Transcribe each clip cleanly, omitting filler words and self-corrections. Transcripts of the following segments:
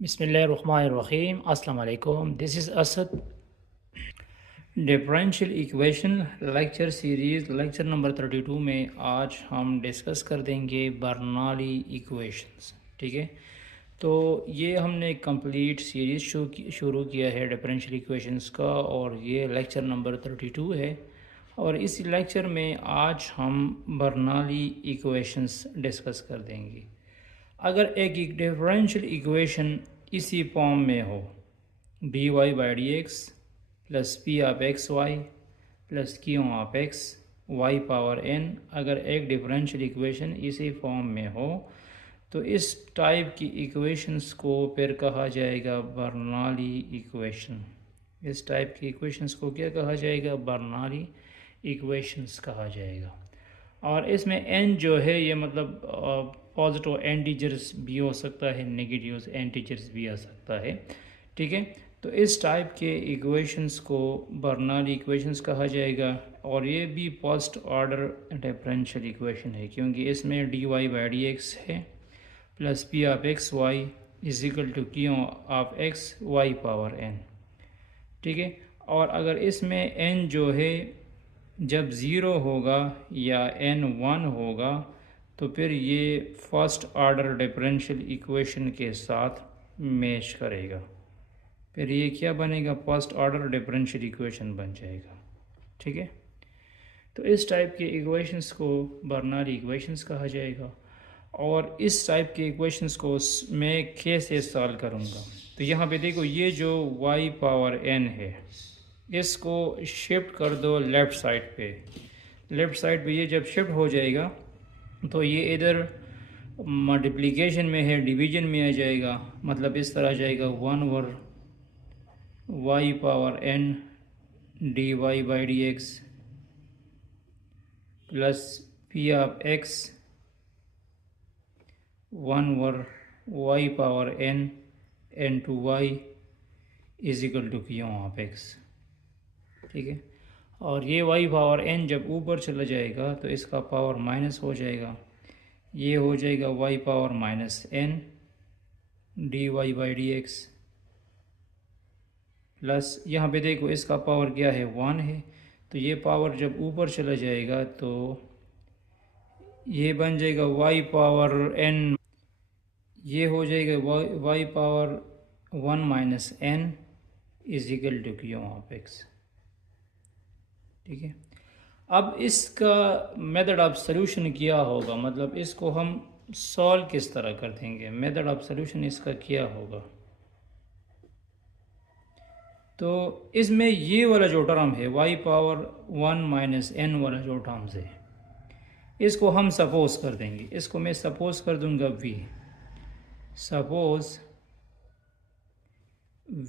बिस्मिल्लाहिर्रहमानिर्रहीम अस्सलाम वालेकुम। This is Asad. Differential equation lecture series lecture number 32 में आज हम डिस्कस कर देंगे बर्नौली इक्वेशंस। ठीक है, तो ये हमने कंप्लीट सीरीज़ शुरू किया है डिफरेंशियल इक्वेशंस का, और ये लेक्चर नंबर 32 है। और इस लेक्चर में आज हम बर्नौली इक्वेशंस डिस्कस कर देंगे। अगर एक डिफरेंशियल इक्वेशन इसी फॉर्म में हो, dy by D x plus P of x y plus q of x Y power n, अगर एक डिफरेंशियल इक्वेशन इसी फॉर्म में हो तो इस टाइप की इक्वेशंस को फिर कहा जाएगा बर्नौली इक्वेशन। इस टाइप की इक्वेशंस को क्या कहा जाएगा? बर्नौली इक्वेशंस कहा जाएगा। और इसमें n जो है ये मतलब पॉजिटिव एंटीजर्स भी हो सकता है, नेगेटिव एंटीजर्स भी आ सकता है। ठीक है, तो इस टाइप के इक्वेशंस को बर्नौली इक्वेशंस कहा जाएगा। और ये भी फर्स्ट ऑर्डर डिफरेंशियल इक्वेशन है, क्योंकि इसमें D Y by D X है plus P of x Y is equal to Q of x Y power n। ठीक है, और अगर इसमें n जो है जब ज़ीरो होगा या n 1 होगा तो फिर ये फर्स्ट ऑर्डर डिफरेंशियल इक्वेशन के साथ मैच करेगा, फिर ये क्या बनेगा? फर्स्ट ऑर्डर डिफरेंशियल इक्वेशन बन जाएगा। ठीक है, तो इस टाइप के इक्वेशंस को बर्नौली इक्वेशंस कहा जाएगा। और इस टाइप के इक्वेशंस को मैं कैसे सॉल्व करूँगा? तो यहाँ पे देखो, ये जो y पावर n है इसको शिफ्ट कर दो लेफ़्ट साइड पे। लेफ़्ट साइड पे ये जब शिफ्ट हो जाएगा तो ये इधर मल्टीप्लिकेशन में है, डिवीजन में आ जाएगा। मतलब इस तरह आ जाएगा 1 over y power n d Y by D x plus P of x 1 over y power n n to y is equal to Q of x। ठीक है, और ये y पावर n जब ऊपर चला जाएगा तो इसका पावर माइनस हो जाएगा, ये हो जाएगा y power minus n d Y by D x plus यहाँ पे देखो इसका पावर क्या है? 1 है। तो ये पावर जब ऊपर चला जाएगा तो ये बन जाएगा y पावर n, ये हो जाएगा y power 1 minus n is equal to Q of x। ठीक है, अब इसका मेथड ऑफ सॉल्यूशन क्या होगा? मतलब इसको हम सॉल्व किस तरह कर देंगे? मेथड ऑफ सॉल्यूशन इसका क्या होगा? तो इसमें ये वाला जो टर्म है y पावर 1 माइनस n वाला जो टर्म्स है इसको हम सपोज कर देंगे। इसको मैं सपोज कर दूंगा v। Suppose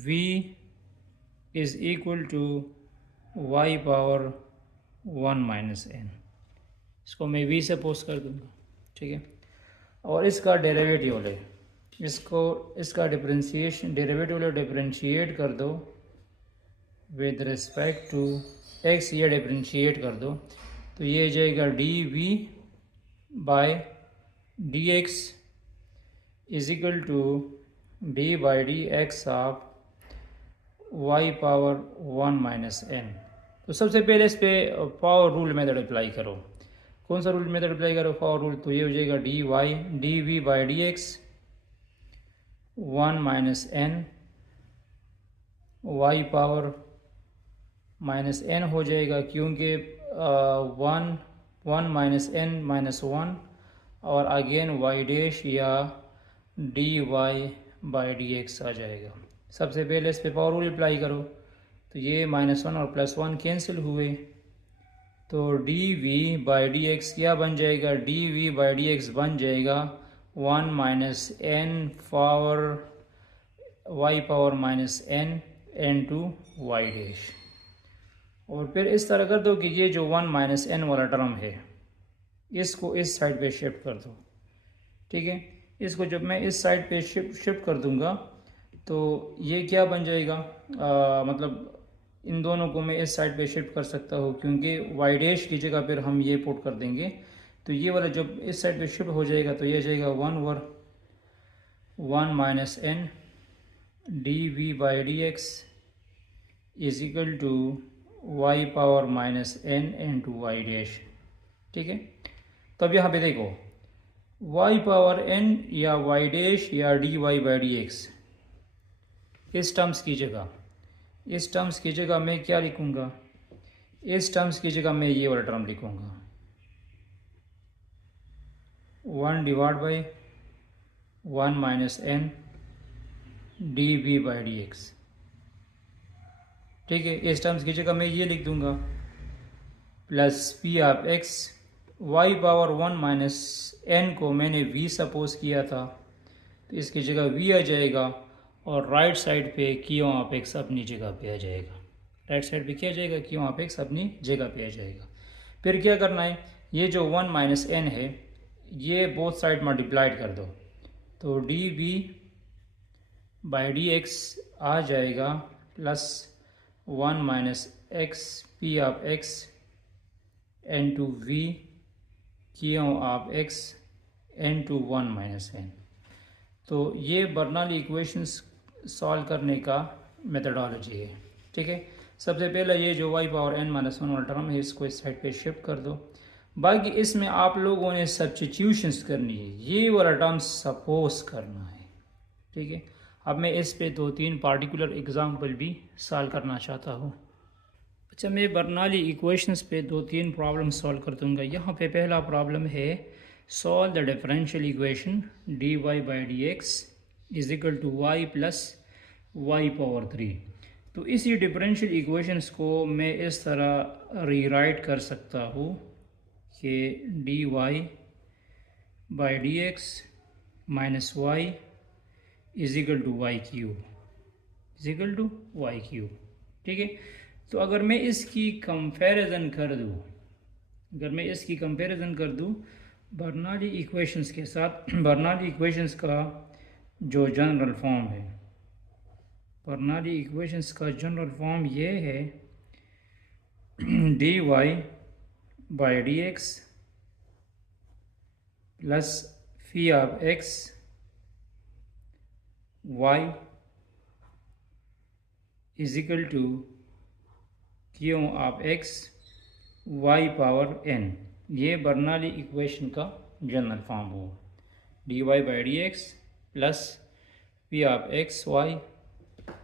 v is equal to y power 1 minus n, इसको मैं v सपोज कर दूंगा। ठीक है, और इसका डेरिवेटिव ले, इसका डेरिवेटिव डिफरेंशिएट कर दो विद रिस्पेक्ट टू x, ये डिफरेंशिएट कर दो तो ये जाएगा d we by D x is equal to d by D x of y power 1 minus n। तो सबसे पहले इस पे पावर रूल मेथड अप्लाई करो। कौन सा रूल मेथड अप्लाई करो? Power rule. तो ये हो जाएगा d we by D x 1 minus n y power minus n हो जाएगा, क्योंकि 1 माइनस n माइनस 1 और अगेन y डैश या D Y by D X आ जाएगा। सबसे पहले इस पे पावर रूल अप्लाई करो तो ये -1 और +1 कैंसिल हुए, तो D we by D x क्या बन जाएगा? D we by D x बन जाएगा 1 minus n power y power minus n to y dash. और फिर इस तरह कर दो कि ये जो 1 माइनस n वाला टर्म है इसको इस साइड पे शिफ्ट कर दो। ठीक है, इसको जब मैं इस साइड पे शिफ्ट कर दूंगा तो ये क्या बन जाएगा? मतलब इन दोनों को मैं इस साइड पे शिफ्ट कर सकता हूँ, क्योंकि वाई डैश की जगह पर हम ये पुट कर देंगे तो ये वाला जब इस साइड पे शिफ्ट हो जाएगा तो ये जाएगा 1 over 1 minus n d we by D x is equal to y power minus n into y वाई डैश। ठीक है, तो अब यहाँ पे देखो वाई पावर एन या वाई डैश या D Y by D x, इस टर्म्स की जगह मैं क्या लिखूँगा, इस टर्म्स की जगह मैं ये वाला टर्म लिखूँगा 1 divide by 1 minus n d we by D x. ठीक है, इस टर्म्स की जगह मैं ये लिख दूंगा plus P of x, Y power 1 minus n को मैंने वी सपोज किया था तो इसकी जगह वी आ जाएगा और राइट साइड पे क्यू ऑफ एक्स अपनी जगह पे आ जाएगा। राइट साइड पे क्या जाएगा, क्यू ऑफ एक्स अपनी जगह पे आ जाएगा। फिर क्या करना है, ये जो 1 माइनस एन है ये बोथ साइड मल्टीप्लाइड कर दो तो D we by D X आ जाएगा plus 1 minus X P of X N to V Q of X N to 1 minus N. तो ये बर्नौली इक्वेशंस सॉल्व करने का मेथडोलॉजी है। ठीक है, सबसे पहले ये जो वाई पावर एन माइनस 1 वाला टर्म है इसको इस साइड पे शिफ्ट कर दो। बाकी इसमें आप लोगों ने सब्स्टिट्यूशंस करनी है, ये वाला टर्म सपोज करना है। ठीक है, अब मैं इस पे 2-3 पार्टिकुलर एग्जांपल भी सॉल्व करना चाहता हूँ। अच्छा, मैं बर्नौली इक्वेशंस पे 2-3 प्रॉब्लम सॉल्व कर दूँगा। यहाँ पे पहला प्रॉब्लम है solve the differential equation d Y by D x is equal to y plus y power 3। तो इसी डिफरेंशियल इक्वेशंस को मैं इस तरह रीराइट कर सकता हूँ कि d Y by D x minus y is equal to y cube is equal to y cube. ठीक है, तो अगर मैं इसकी कंपैरिजन कर दूँ बर्नौली इक्वेशंस के साथ, बर्नौली इक्वेशंस का जो जनरल फॉर्म है, बर्नौली इक्वेशंस का जनरल फॉर्म ये है d Y by D x plus phi of x Y is equal to Q of x Y power n. ये बर्नौली इक्वेशन का जनरल फॉर्म हो d Y by D x plus P of x Y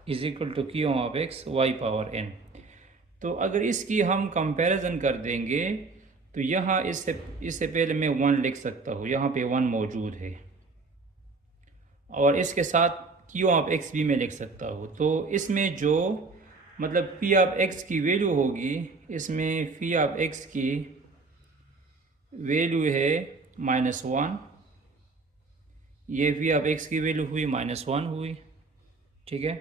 is equal to Q of x Y power n. तो अगर इसकी हम comparison कर देंगे तो यहाँ इससे पहले मैं 1 लिख सकता हूँ, यहाँ पे 1 मौजूद है और इसके साथ क्यू ऑफ एक्स भी मैं लिख सकता हूँ। तो इसमें जो मतलब पी ऑफ एक्स की वैल्यू होगी, इसमें फी ऑफ एक्स की वैल्यू है -1, ये फी ऑफ एक्स की वैल्यू हुई -1 हुई। ठीक है,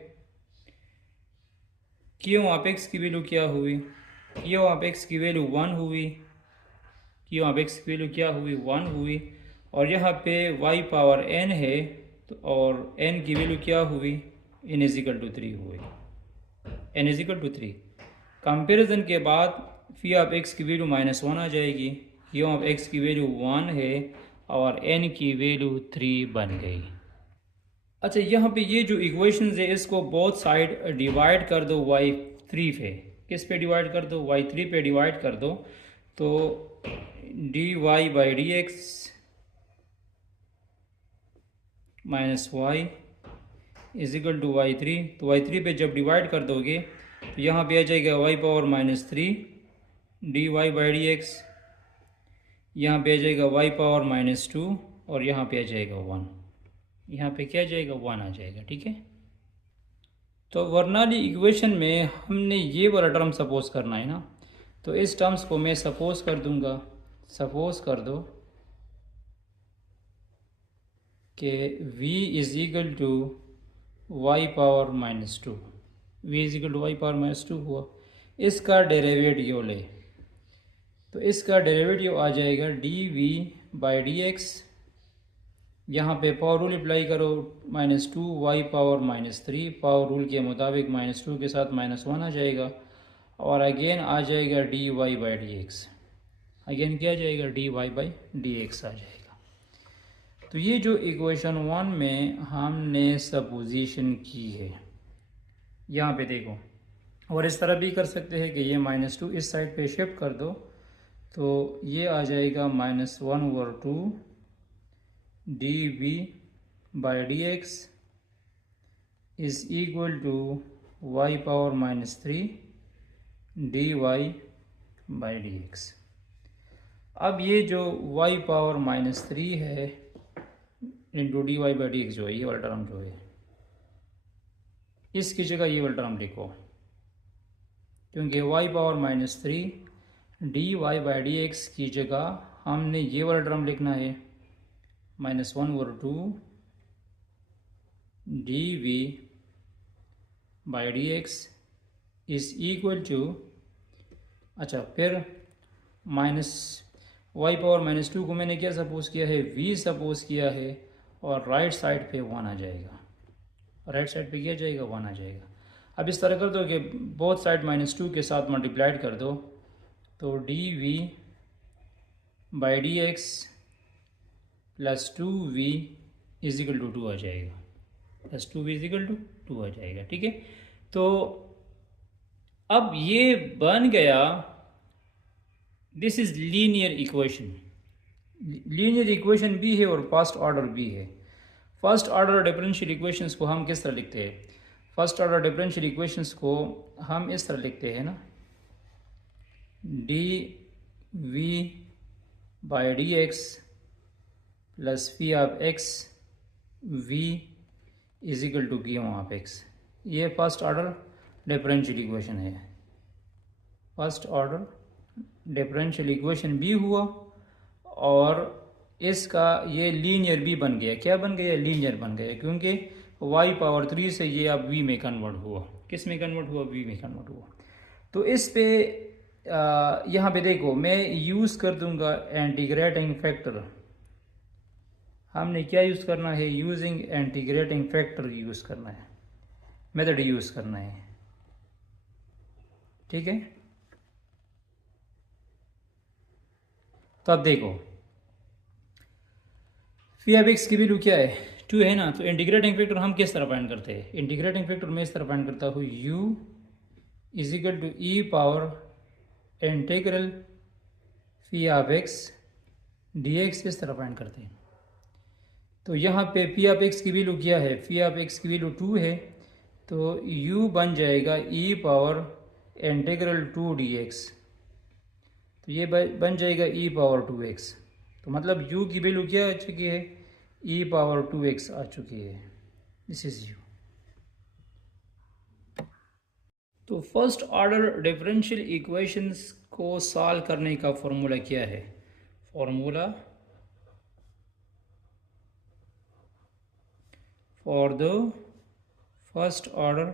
क्यू ऑफ एक्स की वैल्यू क्या हुई, क्यू ऑफ एक्स की वैल्यू 1 हुई, क्यू ऑफ एक्स की वैल्यू क्या हुई 1 हुई। और यहाँ पे y पावर n है तो और n की वैल्यू क्या हुई n इज इक्वल टू 3 हुई, n is equal to 3। Comparison के बाद फी ऑफ एक्स की वैल्यू -1 आ जाएगी, क्यू ऑफ एक्स की वैल्यू 1 है और n की वैल्यू 3 बन गई। अच्छा, यहाँ पे ये जो इक्वेशंस है इसको बोथ साइड डिवाइड कर दो y3 पे। किस पे डिवाइड कर दो, y3 पे डिवाइड कर दो तो d Y by D x minus y is equal to y3। तो y3 पे जब डिवाइड कर दोगे तो यहाँ पे आ जाएगा y power -3 d Y by D x, यहाँ पे आ जाएगा y पावर -2 और यहाँ पे आ जाएगा 1, यहाँ पे क्या आ जाएगा 1 आ जाएगा। ठीक है, तो बर्नौली इक्वेशन में हमने ये वाला टर्म सपोज करना है ना, तो इस टर्म्स को मैं सपोज कर दूंगा, सपोज कर दो कि v is equal to y power -2, v is equal to y power -2 हुआ। इसका डेरिवेटिव ले तो इसका डेरिवेटिव आ जाएगा d we by D x, यहाँ पे पावर रूल अप्लाई करो -2 वाई पावर -3, पावर रूल के मुताबिक -2 के साथ -1 आ जाएगा और अगेन आ जाएगा D Y by D X, again क्या आ जाएगा D Y by D X आ जाएगा। तो ये जो इक्वेशन 1 में हमने सपोजिशन की है, यहाँ पे देखो, और इस तरह भी कर सकते हैं कि ये -2 इस साइड पे शिफ्ट कर दो, तो ये आ जाएगा -1/2 dv by dx is equal to y power -3 dy by dx। अब ये जो y पावर -3 है into d Y by D x जो है, ये वाला टर्म जो है, इसकी जगह ये वाला टर्म लिखो, क्योंकि y power -3 dy by D X की जगह हमने ये वाला टर्म लिखना है, -1/2 dv by D x is equal to, अच्छा फिर y पावर -2 को मैंने क्या सपोज किया है, v सपोज किया है, और राइट साइड पे 1 आ जाएगा, राइट साइड पे क्या जाएगा, 1 आ जाएगा। अब इस तरह कर दो कि बोथ साइड -2 के साथ मल्टीप्लाइड कर दो, तो dv by D x plus 2v is equal to 2 आ जाएगा, plus 2v is equal to 2 आ जाएगा। ठीक है, तो अब ये बन गया, this is linear equation. Linear equation भी है और फर्स्ट ऑर्डर भी है। फर्स्ट ऑर्डर डिफरेंशियल इक्वेशंस को हम किस तरह लिखते हैं, फर्स्ट ऑर्डर डिफरेंशियल इक्वेशंस को हम इस तरह लिखते हैं ना, d we by D x plus phi of x v is equal to Q of x. ये फर्स्ट ऑर्डर डिफरेंशियल इक्वेशन है। फर्स्ट ऑर्डर डिफरेंशियल इक्वेशन भी हुआ और इसका ये लीनियर भी बन गया। क्या बन गया, लीनियर बन गया, क्योंकि y पावर 3 से ये अब v में कन्वर्ट हुआ। किस में कन्वर्ट हुआ, v में कन्वर्ट हुआ। तो इस पे यहाँ पे देखो, मैं यूज़ कर दूंगा इंटीग्रेटिंग फैक्टर। हमने क्या यूज़ करना है, यूजिंग इंटीग्रेटिंग फैक्टर यूज़ करना है, मेथड यूज़ करना है। ठीक है, तो अब देखो फी ऑफ एक्स की वैल्यू क्या है, 2 है ना। तो इंटीग्रेटिंग फैक्टर हम किस तरह फाइंड करते हैं, इंटीग्रेटिंग फैक्टर मैं इस तरह फाइंड करता हूँ, u is equal to e power integral phi of x d x, इस तरह फाइंड करते हैं। तो यहाँ पे फी ऑफ एक्स की वैल्यू क्या है, फी ऑफ एक्स की वैल्यू 2 है, तो u बन जाएगा ई पावर इंटीग्रल 2 डी एक्स, तो ये बन जाएगा ई पावर 2x। तो मतलब u की वैल्यू क्या आ चुकी है, ई पावर 2x आ चुकी है, दिस इज u। तो फर्स्ट ऑर्डर डिफरेंशियल इक्वेशंस को सॉल्व करने का फॉर्मूला क्या है, formula for the first order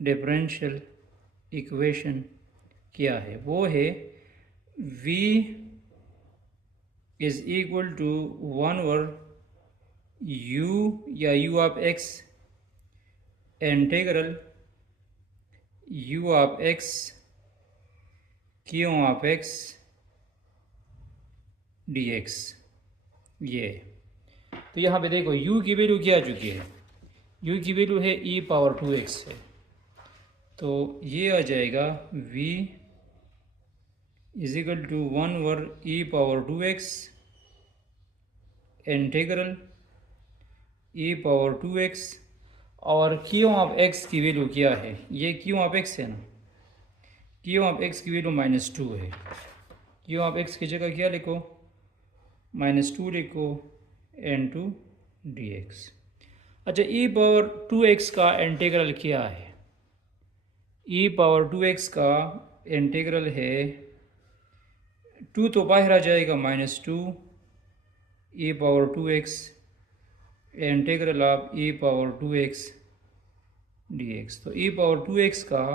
differential equation क्या है, वो है v is equal to 1/u या u of x integral u of x q of x dx। ये तो यहाँ पे देखो u की वैल्यू क्या आ चुकी है, u की वैल्यू है e पावर 2x है, तो ये आ जाएगा v is equal to 1/e power 2x इंटीग्रल e पावर 2x, और q ऑफ x की वैल्यू क्या है, ये q ऑफ x है ना, q ऑफ x की वैल्यू -2 है। q ऑफ x की जगह क्या लिखो, -2 लिखो into dx। अच्छा, e पावर 2x का इंटीग्रल क्या है, e पावर 2x का इंटीग्रल है, 2 तो बाहर आ जाएगा, -2 e power 2x integral of e power 2x dx। तो e पावर 2x का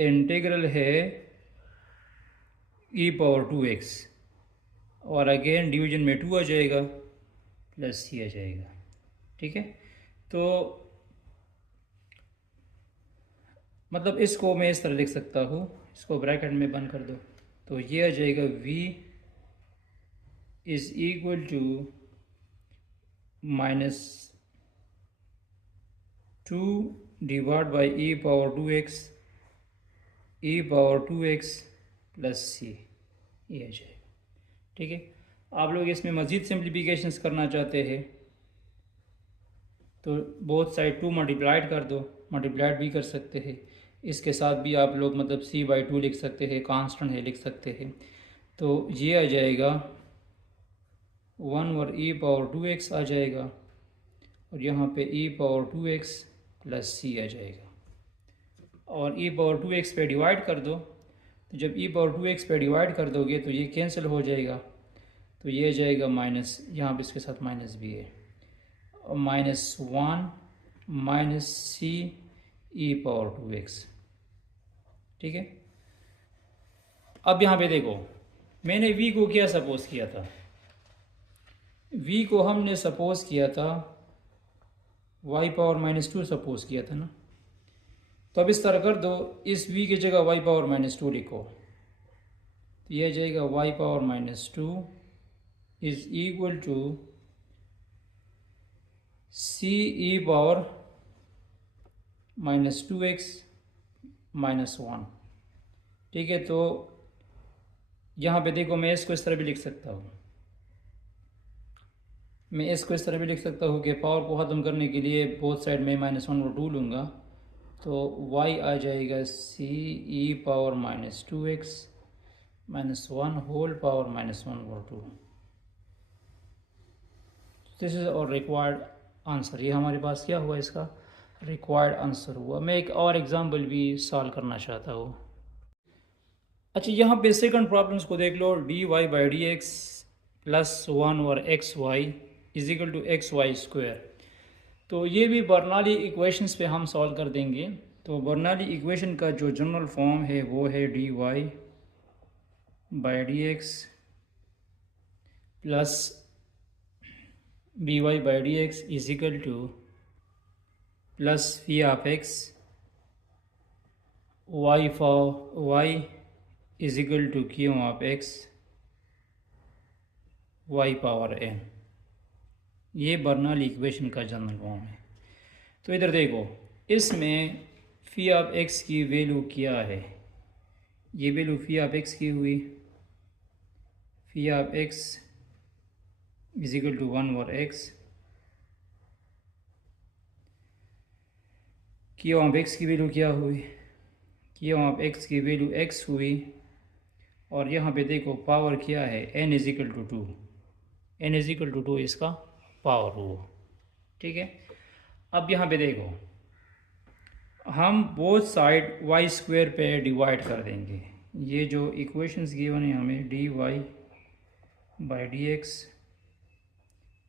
इंटीग्रल है e पावर 2x, और अगेन डिवीजन में 2 आ जाएगा प्लस c आ जाएगा। ठीक है, तो मतलब इसको मैं इस तरह लिख सकता हूँ, इसको ब्रैकेट में बंद कर दो, तो ये आ जाएगा v is equal to -2 divide by e power 2x plus C, ये आ जाएगा। ठीक है, आप लोग इसमें मज़ीद सिंप्लीफिकेशंस करना चाहते हैं तो बोथ साइड 2 मल्टीप्लाइड कर दो, मल्टीप्लाइड भी कर सकते हैं। इसके साथ भी आप लोग मतलब c/2 लिख सकते हैं, कांस्टेंट है लिख सकते हैं। तो ये आ जाएगा 1/e⁴ आ जाएगा और यहाँ पे e⁴ प्लस सी आ जाएगा और e⁴ पे डिवाइड कर दो। तो जब e⁴ पे डिवाइड कर दोगे तो ये कैंसिल हो जाएगा, तो ये आ जाएगा माइनस, यहाँ पे इसके साथ माइनस भी है, और -1 माइनस सी e⁴ ठीक है। अब यहाँ पे देखो, मैंने v को क्या सपोज किया था, v को हमने सपोज किया था y⁻² सपोज किया था ना। तो अब इस तरह कर दो, इस v की जगह y⁻² लिखो, तो यह जाएगा y⁻² is equal to c(e⁻² - 1। ठीक है, तो यहाँ पे देखो मैं इसको इस तरह भी लिख सकता हूँ, मैं इसको इस तरह भी लिख सकता हूँ कि पावर को ख़त्म करने के लिए बोथ साइड में -1 और 2 लूँगा, तो y आ जाएगा c(e⁻² - 1 whole power -1/2। This is our required answer. ये हमारे पास क्या हुआ, इसका रिक्वायर्ड आंसर हुआ। मैं एक और एग्जांपल भी सॉल्व करना चाहता हूँ। अच्छा, यहाँ पे सेकंड प्रॉब्लम्स को देख लो, dy/dx प्लस 1 और xy is equal to xy²। तो ये भी बर्नौली इक्वेशंस पे हम सॉल्व कर देंगे। तो बर्नौली इक्वेशन का जो जनरल फॉर्म है वो है dy/dx plus dy/dx is equal to plus phi of x y is equal to q of x y⁻n। ये बर्नौली इक्वेशन का जनरल फॉर्म है। तो इधर देखो, इसमें phi ऑफ x की वैल्यू क्या है, ये वैल्यू phi ऑफ x की हुई, phi of x is equal to 1/x, q of x की वैल्यू क्या हुई, q ऑफ x की वैल्यू x हुई, और यहाँ पे देखो पावर क्या है, n is equal to 2, n is equal to 2 इसका पावर हुआ। ठीक है, अब यहाँ पे देखो हम बोथ साइड y² पे डिवाइड कर देंगे। ये जो इक्वेशंस गिवन है हमें dy/dx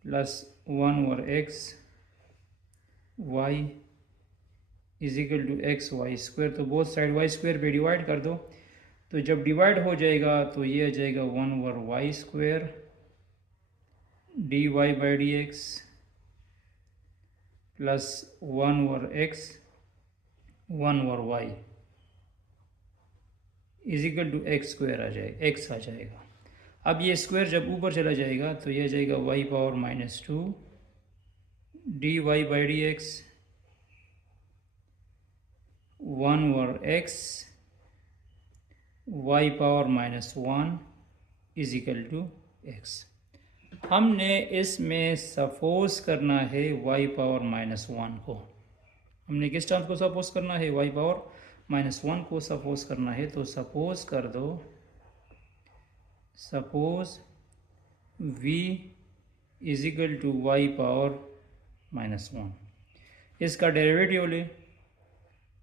plus 1/x y is equal to xy², तो बोथ साइड y² पे डिवाइड कर दो। तो जब डिवाइड हो जाएगा तो ये आ जाएगा 1/y² dy/dx plus 1/x 1/y is equal to x² आ जाएगा, x आ जाएगा। अब ये स्क्वायर जब ऊपर चला जाएगा तो ये आ जाएगा y⁻² dy/dx 1/x y⁻1 is equal to x। हमने इसमें सपोज करना है y⁻1 को, हमने किस टर्म को सपोज करना है, y⁻1 को सपोज करना है। तो सपोज कर दो, suppose v is equal to y⁻1, इसका डेरिवेटिव ले,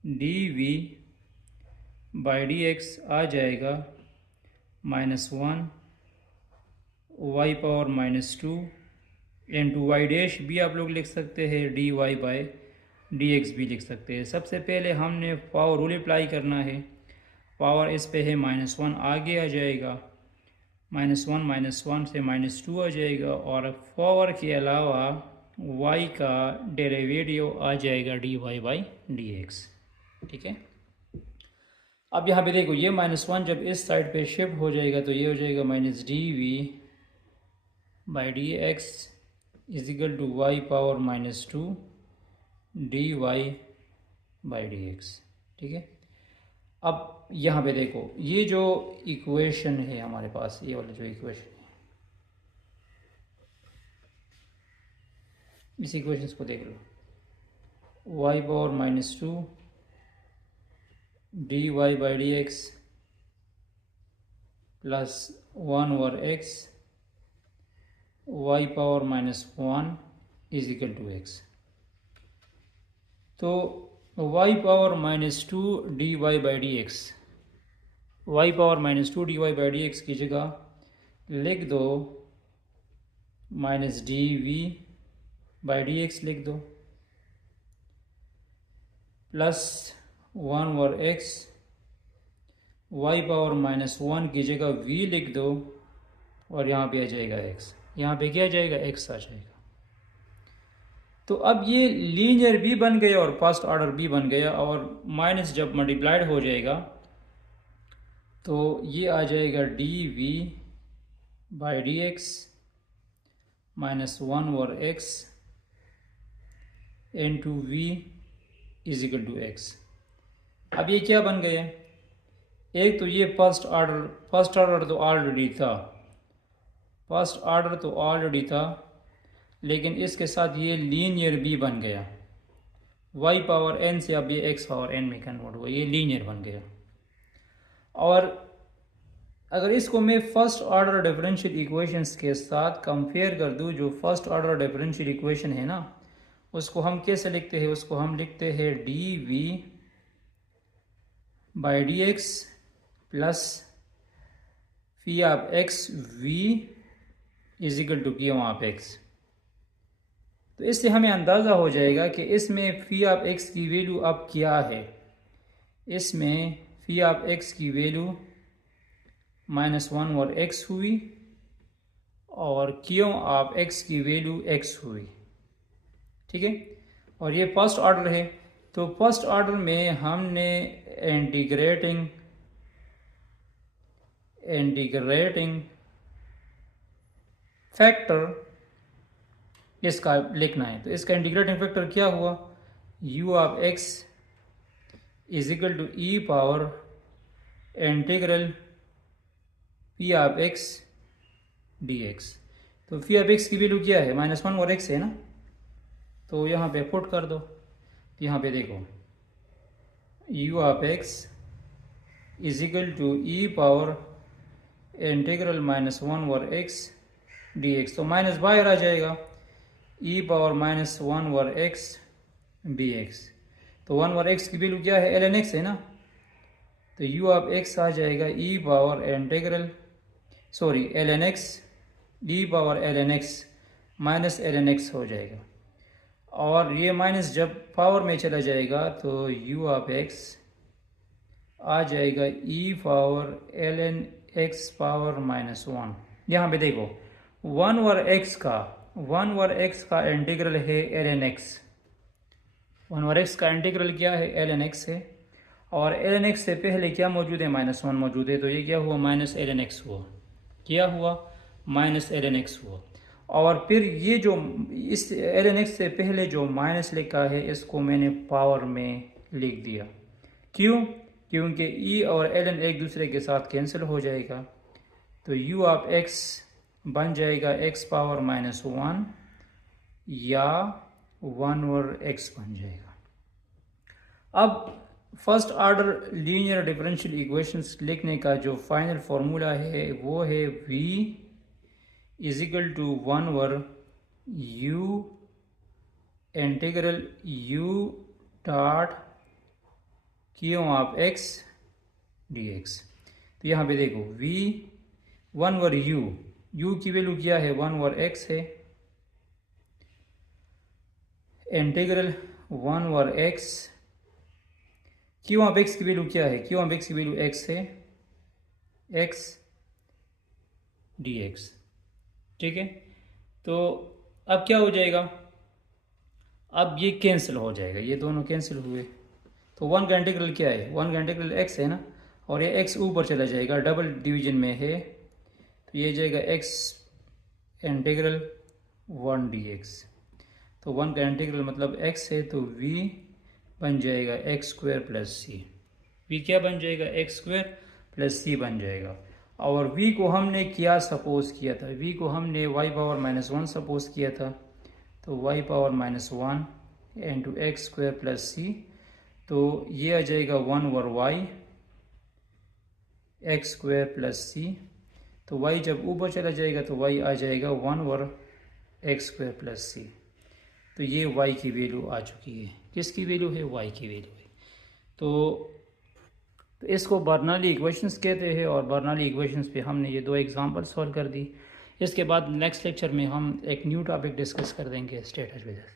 dv/dx आ जाएगा -1 y⁻2 इंटू y डैश भी आप लोग लिख सकते हैं, dy/dx भी लिख सकते हैं। सबसे पहले हमने पावर रूल अप्लाई करना है, पावर इस पे है -1, आगे आ जाएगा -1 से -2 आ जाएगा, और पावर के अलावा y का डेरिवेटिव आ जाएगा dy/dx। ठीक है, अब यहाँ पे देखो ये -1 जब इस साइड पे शिफ्ट हो जाएगा तो ये हो जाएगा -dv by D x is equal to y power -2 D Y by D x. ठीक है, अब यहाँ पे देखो ये जो इक्वेशन है हमारे पास, ये वाला जो इक्वेशन है, इस इक्वेशन को देख लो, Y power -2 D Y by D x plus 1 over X Y power -1 is equal to X. तो Y power -2 D Y by D X, Y power -2 D Y by D X की जगह लिख दो minus D we by D X लिख दो, plus 1 over X Y power -1 की जगह v लिख दो, और यहाँ पे आ जाएगा x, यहाँ पे क्या आ जाएगा x आ जाएगा। तो अब ये लीनियर भी बन गया और फर्स्ट ऑर्डर भी बन गया, और माइनस जब मल्टीप्लाइड हो जाएगा तो ये आ जाएगा d we by D x -1 over x into v is equal to x. अब ये क्या बन गया, एक तो ये फर्स्ट ऑर्डर तो ऑलरेडी था, फर्स्ट ऑर्डर तो ऑलरेडी था, लेकिन इसके साथ ये लीनियर भी बन गया, y पावर n से अब ये x पावर n में कन्वर्ट हुआ, ये लीनियर बन गया। और अगर इसको मैं फर्स्ट ऑर्डर डिफरेंशियल इक्वेशंस के साथ कंपेयर कर दूं, जो फर्स्ट ऑर्डर डिफरेंशियल इक्वेशन है ना, उसको हम कैसे लिखते हैं, उसको हम लिखते हैं d we by D x plus phi of x v is equal to p of x. तो इससे हमें अंदाज़ा हो जाएगा कि इसमें फी ऑफ एक्स की वैल्यू अब क्या है, इसमें फी ऑफ एक्स की वैल्यू -1 और x हुई, और क्यों ऑफ एक्स की वैल्यू x हुई। ठीक है, और ये फर्स्ट ऑर्डर है, तो फर्स्ट ऑर्डर में हमने इंटीग्रेटिंग फैक्टर इसका लिखना है। तो इसका इंटीग्रेटिंग फैक्टर क्या हुआ, u of x is equal to e power integral p of x d x. तो फी ऑफ x की वैल्यू क्या है, -1 और x है ना, तो यहाँ पे पुट कर दो। यहाँ पे देखो u of x is equal to e power integral -1 और x डी एक्स, तो माइनस बाहर आ जाएगा, ई पावर -1 और x डी एक्स। तो 1 और x की वैल्यू क्या है, ln x है ना, तो u ऑफ x आ जाएगा ई power integral ln x, E power ln x minus ln x हो जाएगा, और ये माइनस जब पावर में चला जाएगा तो u ऑफ x आ जाएगा ई पावर ln x पावर -1। यहाँ पे देखो 1 और x का इंटीग्रल है ln x, 1 और x का इंटीग्रल क्या है, ln x है, और ln x से पहले क्या मौजूद है, -1 मौजूद है, तो ये क्या हुआ, -ln x हुआ, क्या हुआ, -ln x हुआ। और फिर ये जो इस ln x से पहले जो माइनस लिखा है, इसको मैंने पावर में लिख दिया, क्यों, क्योंकि e और ln एक दूसरे के साथ कैंसिल हो जाएगा, तो u ऑफ x बन जाएगा x पावर -1 या 1 और x बन जाएगा। अब first order linear differential equations लिखने का जो फाइनल फार्मूला है वो है v is equal to 1 over u integral u dot q of x dx। तो यहाँ पे देखो v 1 ओवर u की वैल्यू क्या है, 1 ओवर x है, integral 1 over x, q of x की वैल्यू क्या है, क्यू ऑफ x की वैल्यू x है, x dx। ठीक है, तो अब क्या हो जाएगा, अब ये कैंसिल हो जाएगा, ये दोनों कैंसिल हुए, तो 1 का इंटीग्रल क्या है, 1 का इंटीग्रल x है ना, और ये x ऊपर चला जाएगा, डबल डिवीजन में है, तो ये जाएगा x इंटीग्रल 1 dx। तो 1 का इंटीग्रल मतलब x है, तो v बन जाएगा x square plus c. V क्या बन जाएगा? एक्स स्क्वायर प्लस सी बन जाएगा। और v को हमने क्या सपोज किया था? v को हमने y पावर -1 सपोज किया था। तो y power -1 into X square plus C, तो ये आ जाएगा 1 over y X square plus C. तो y जब ऊपर चला जाएगा तो y आ जाएगा 1 over x square plus C. तो ये y की वैल्यू आ चुकी है। किसकी वैल्यू है? y की वैल्यू है। तो इसको बर्नौली इक्वेशंस कहते हैं, और बर्नौली इक्वेशंस पे हमने ये 2 एग्जांपल सॉल्व कर दी। इसके बाद नेक्स्ट लेक्चर में हम एक न्यू टॉपिक डिस्कस कर देंगे, स्टेट